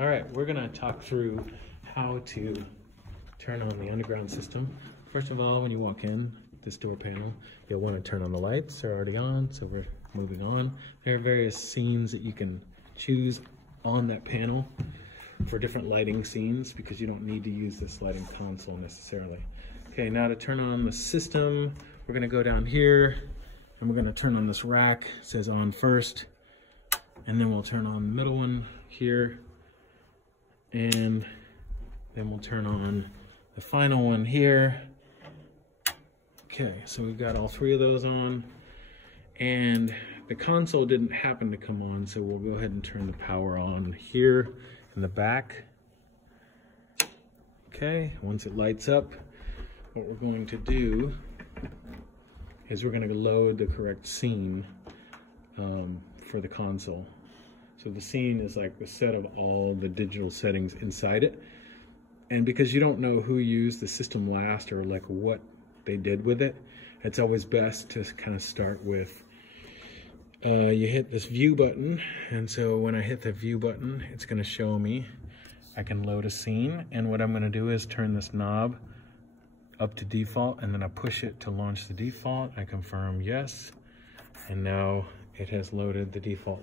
all right, we're gonna talk through how to turn on the underground system. First of all, when you walk in this door panel, you'll want to turn on the lights. They're already on, so we're moving on. There are various scenes that you can choose on that panel for different lighting scenes because you don't need to use this lighting console necessarily. Okay, now to turn on the system, we're gonna go down here and we're gonna turn on this rack. It says on first, and then we'll turn on the middle one here, and then we'll turn on the final one here. Okay, so we've got all three of those on, and the console didn't happen to come on, so we'll go ahead and turn the power on here in the back. Okay, once it lights up, what we're going to do is we're going to load the correct scene for the console. So the scene is like the set of all the digital settings inside it. And because you don't know who used the system last or like what they did with it, it's always best to kind of start with, you hit this view button. And so when I hit the view button, it's going to show me I can load a scene. And what I'm going to do is turn this knob up to default, and then I push it to launch the default. I confirm yes, and now it has loaded the default.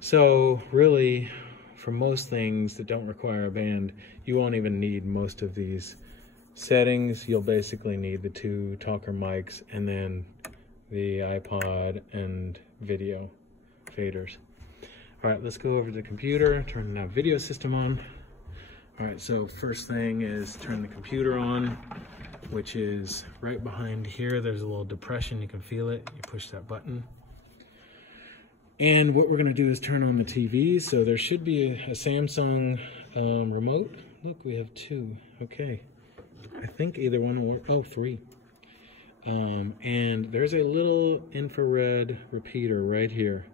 So really, for most things that don't require a band, you won't even need most of these settings. You'll basically need the two talker mics and then the iPod and video faders. All right, let's go over to the computer, turn the video system on. All right, so first thing is turn the computer on, which is right behind here. There's a little depression, you can feel it. You push that button. And what we're gonna do is turn on the TV. So there should be a Samsung remote. Look, we have two, okay. I think either one or, oh, three. And there's a little infrared repeater right here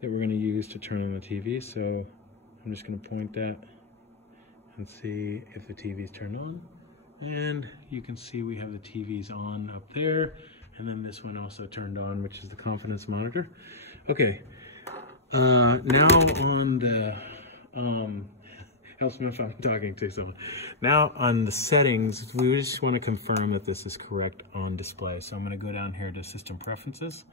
that we're gonna use to turn on the TV. So I'm just gonna point that and see if the TV's turned on. And you can see we have the TVs on up there. And then this one also turned on, which is the confidence monitor. Okay, now on the, helps me if I'm talking to someone. Now on the settings, we just want to confirm that this is correct on display. So I'm gonna go down here to System Preferences,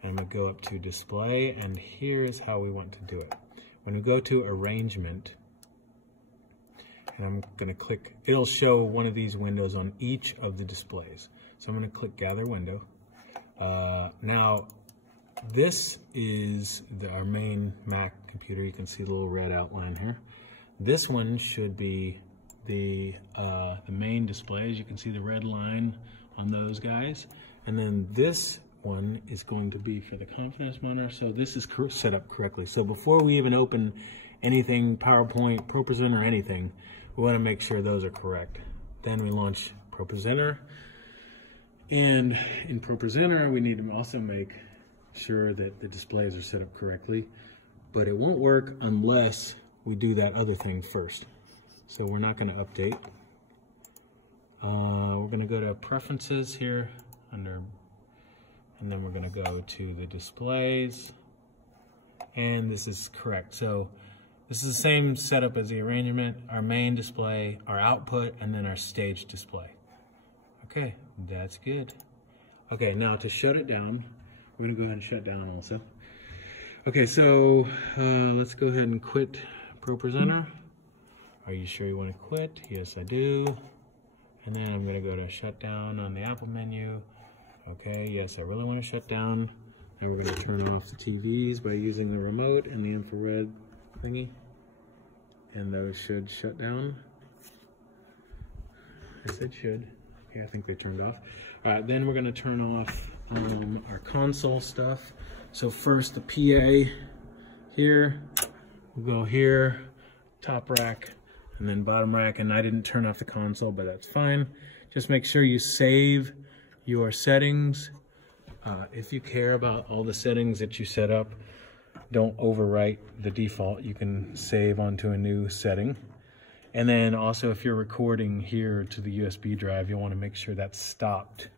and I'm gonna go up to Display, and here's how we want to do it. When we go to Arrangement, and I'm gonna click, it'll show one of these windows on each of the displays. So I'm gonna click Gather Window. Now, this is our main Mac computer. You can see the little red outline here. This one should be the main display. As you can see the red line on those guys. And then this one is going to be for the confidence monitor. So this is set up correctly. So before we even open anything, PowerPoint, ProPresenter, or anything, we want to make sure those are correct. Then we launch ProPresenter. And in ProPresenter, we need to also make sure that the displays are set up correctly, but it won't work unless we do that other thing first. So we're not going to update. We're going to go to Preferences here under, and then we're going to go to the displays, and this is correct. So this is the same setup as the arrangement, our main display, our output, and then our stage display. Okay, that's good. Okay, now to shut it down, we're gonna go ahead and shut down also. Okay, so let's go ahead and quit ProPresenter. Are you sure you want to quit? Yes, I do. And then I'm gonna go to Shutdown on the Apple menu. Okay, yes, I really want to shut down. Now we're gonna turn off the TVs by using the remote and the infrared thingy. And those should shut down. I said should. Okay, I think they turned off. All right, then we're gonna turn off our console stuff. So first the PA here, we'll go here, top rack, and then bottom rack, and I didn't turn off the console, but that's fine. Just make sure you save your settings. If you care about all the settings that you set up, don't overwrite the default. You can save onto a new setting. And then also if you're recording here to the USB drive, you'll want to make sure that's stopped.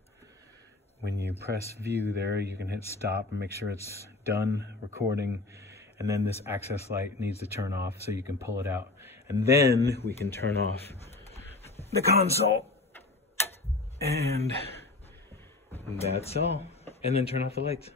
When you press view there, you can hit stop and make sure it's done recording. And then this access light needs to turn off so you can pull it out. And then we can turn off the console. And that's all. And then turn off the lights.